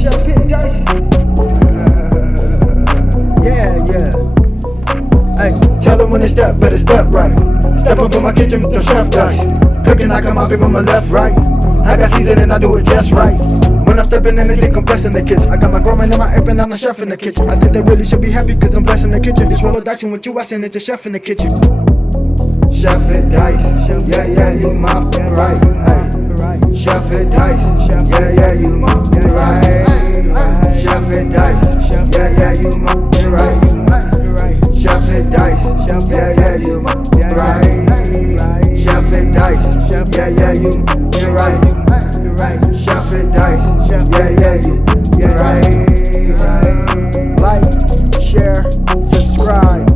chef hit, guys. Yeah. Hey, tell them when they step, better step right. Step up in my kitchen with them chef guys. Cooking, I come out from my left, right. I got season and I do it just right. When I'm stepping in, they think I'm blessing the kitchen. I got my grandma in my apron, I'm the chef in the kitchen. I think they really should be happy cause I'm blessing the kitchen. Just roll a dice and with you, I send it to chef in the kitchen. Chef and dice, yeah, you my right. Hey. Chef and dice, yeah, you my right. Chef and dice, yeah, you my right. Chef and dice, yeah, you my right. Chef and dice, yeah, you right. Chef and dice, yeah, you right. Like, share, subscribe.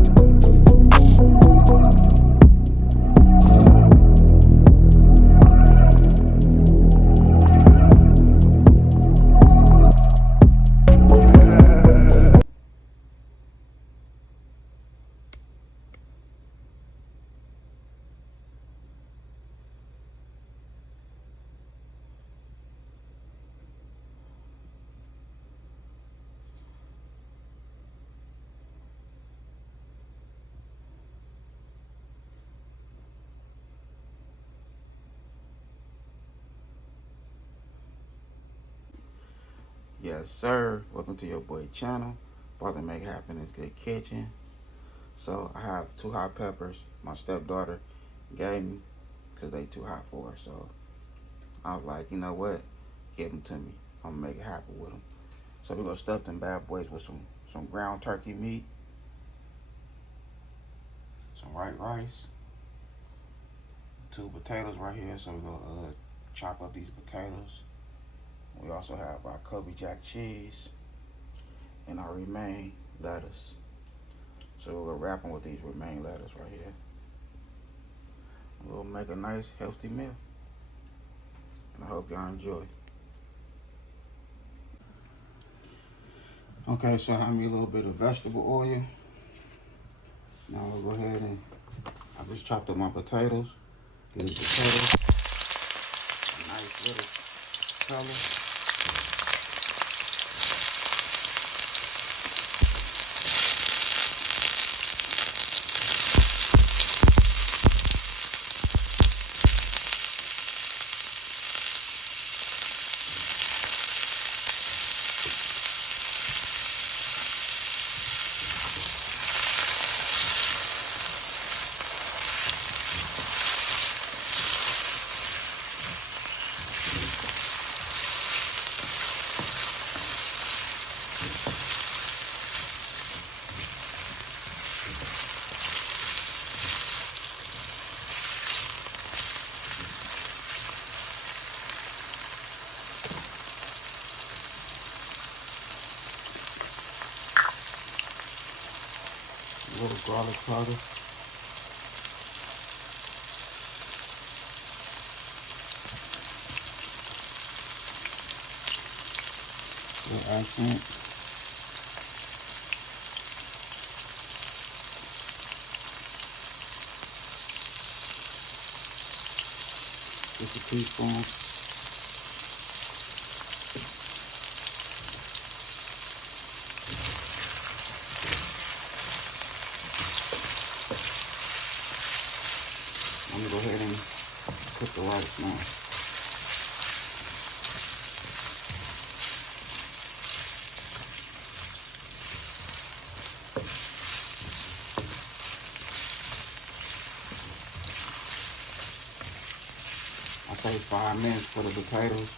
Yes, sir. Welcome to your boy channel. About to make happen is good kitchen. So I have 2 hot peppers. My stepdaughter gave me because they too hot for her. So I was like, you know what? Give them to me. I'm gonna make it happen with them. So we're gonna stuff them bad boys with some ground turkey meat, some white rice, 2 potatoes right here. So we're gonna chop up these potatoes. We also have our COLBY jack cheese and our romaine lettuce. So we'll wrap them with these romaine lettuce right here. We'll make a nice healthy meal. And I hope y'all enjoy. Okay, so I have me a little bit of vegetable oil. Now we'll go ahead and I just chopped up my potatoes. Give the potatoes a nice little color. A little garlic powder. A little accent. Just a teaspoon. I'm gonna go ahead and cook the rice now. I say 5 minutes for the potatoes.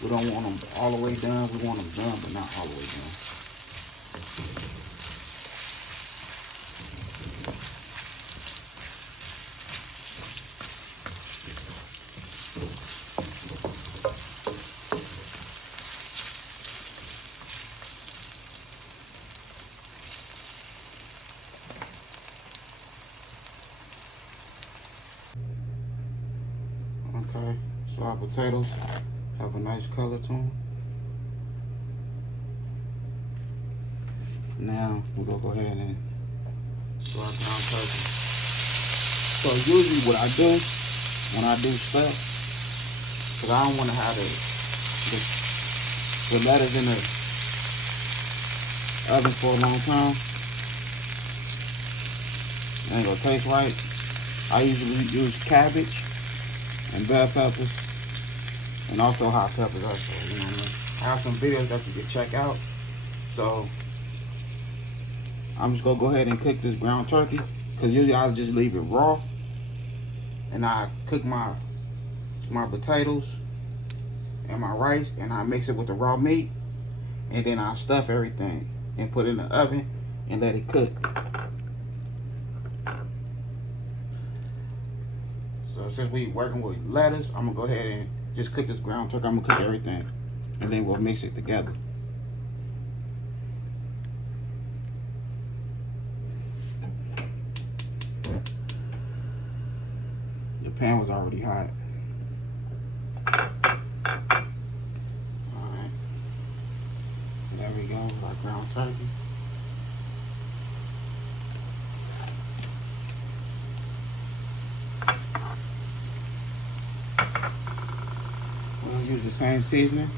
We don't want them all the way done. We want them done, but not all the way done. Okay, so our potatoes have a nice color to them. Now we're gonna go ahead and do our ground turkey. So usually what I do when I do stuff, because I don't want to have the put lettuce in the oven for a long time, it ain't gonna taste right. I usually use cabbage and bell peppers and also hot peppers also, you know what I mean? I have some videos that you can check out. So I'm just gonna go ahead and cook this ground turkey, because usually I'll just leave it raw, and I cook my potatoes and my rice, and I mix it with the raw meat, and then I stuff everything and put it in the oven and let it cook. So since we working with lettuce, I'm gonna go ahead and just cook this ground turkey. I'm gonna cook everything, and then we'll mix it together. The pan was already hot. Alright. There we go, our ground turkey. We'll use the same seasoning.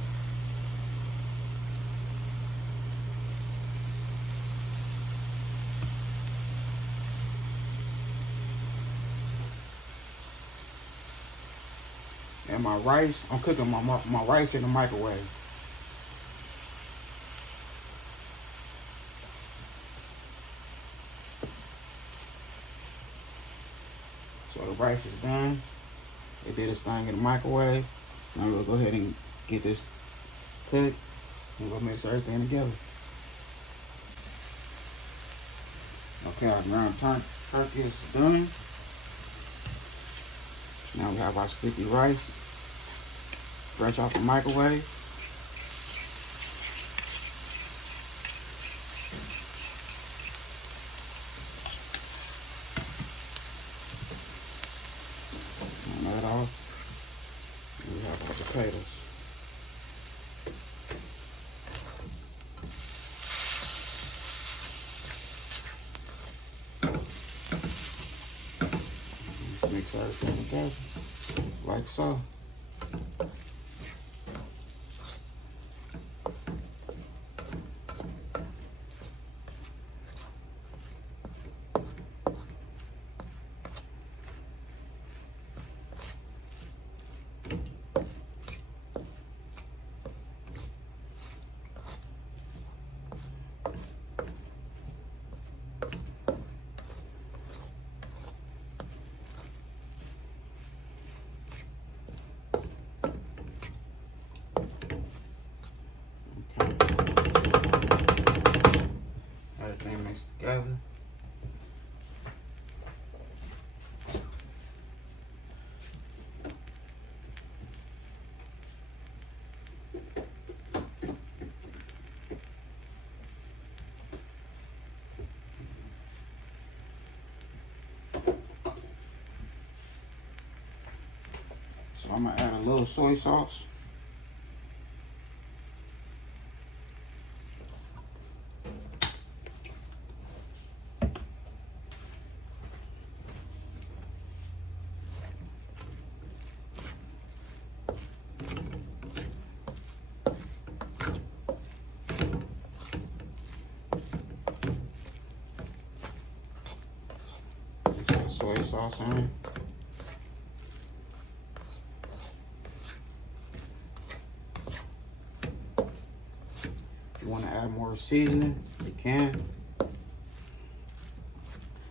And my rice, I'm cooking my rice in the microwave. So the rice is done. It did its thing in the microwave. Now we'll go ahead and get this cooked, and we'll mix everything together. Okay, our ground turkey is done. Now we have our sticky rice, fresh off the microwave. Turn that off. And we have our potatoes. Mix everything together, like so. Everything mixed together. So I'm gonna add a little soy sauce. Mix that soy sauce in. If you want to add more seasoning, you can.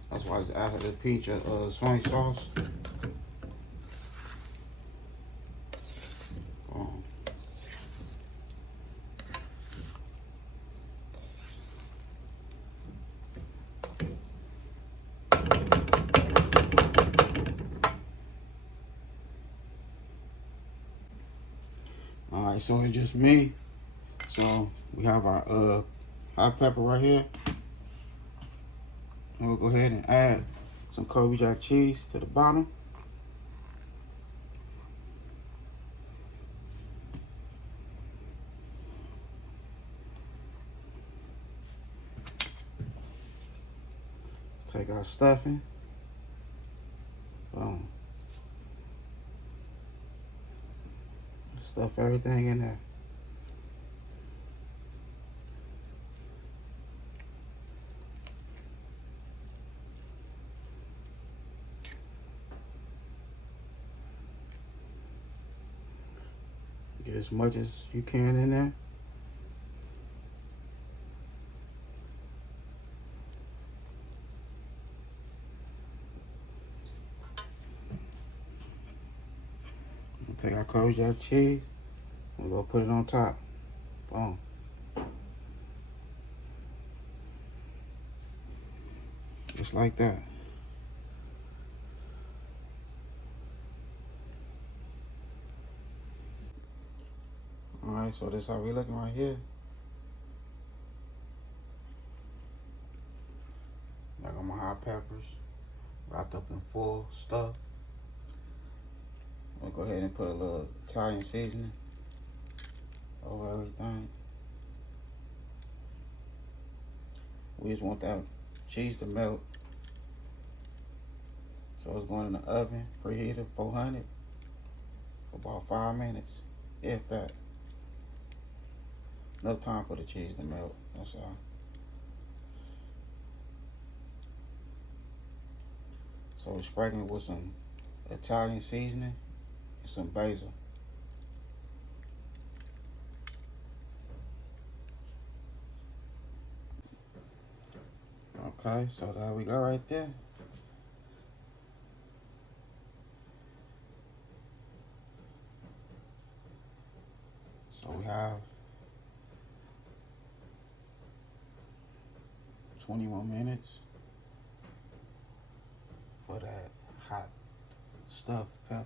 That's why I just added a pinch of soy sauce. Alright, so it's just me. So we have our hot pepper right here. And we'll go ahead and add some Colby Jack cheese to the bottom. Take our stuffing. Boom. Stuff everything in there. Get as much as you can in there. Take our Kobe jack cheese and go put it on top. Boom. Just like that. Alright, so this how we looking right here. I got my hot peppers wrapped up in full stuff. We'll go ahead and put a little Italian seasoning over everything. We just want that cheese to melt. So it's going in the oven, preheated 400 for about 5 minutes, if that. Enough time for the cheese to melt, that's all. So we're sprinkling it with some Italian seasoning and some basil. Okay, so there we go right there. So we have 20 more minutes for that hot stuffed pepper.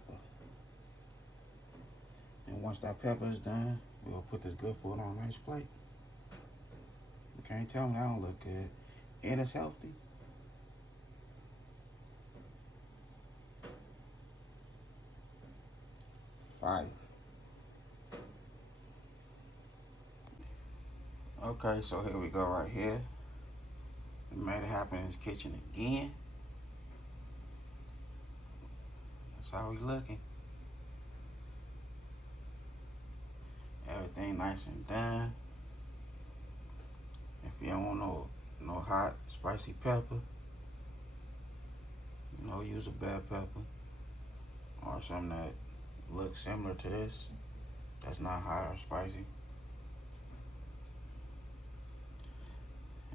And once that pepper is done, we'll put this good food on a nice plate. You can't tell me that don't look good. And it's healthy. Fire. Okay, so here we go right here. We made it happen in this kitchen again. That's how we looking. Everything nice and done. If you don't want no hot, spicy pepper, use a bell pepper or something that looks similar to this. That's not hot or spicy.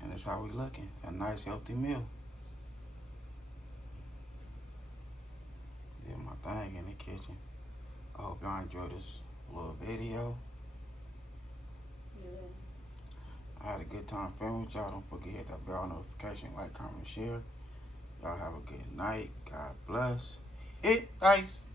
And that's how we looking. A nice healthy meal. Did my thing in the kitchen. I hope y'all enjoyed this little video. Yeah. I had a good time filming with y'all. Don't forget to hit that bell notification, like, comment, share. Y'all have a good night. God bless. Hit dice.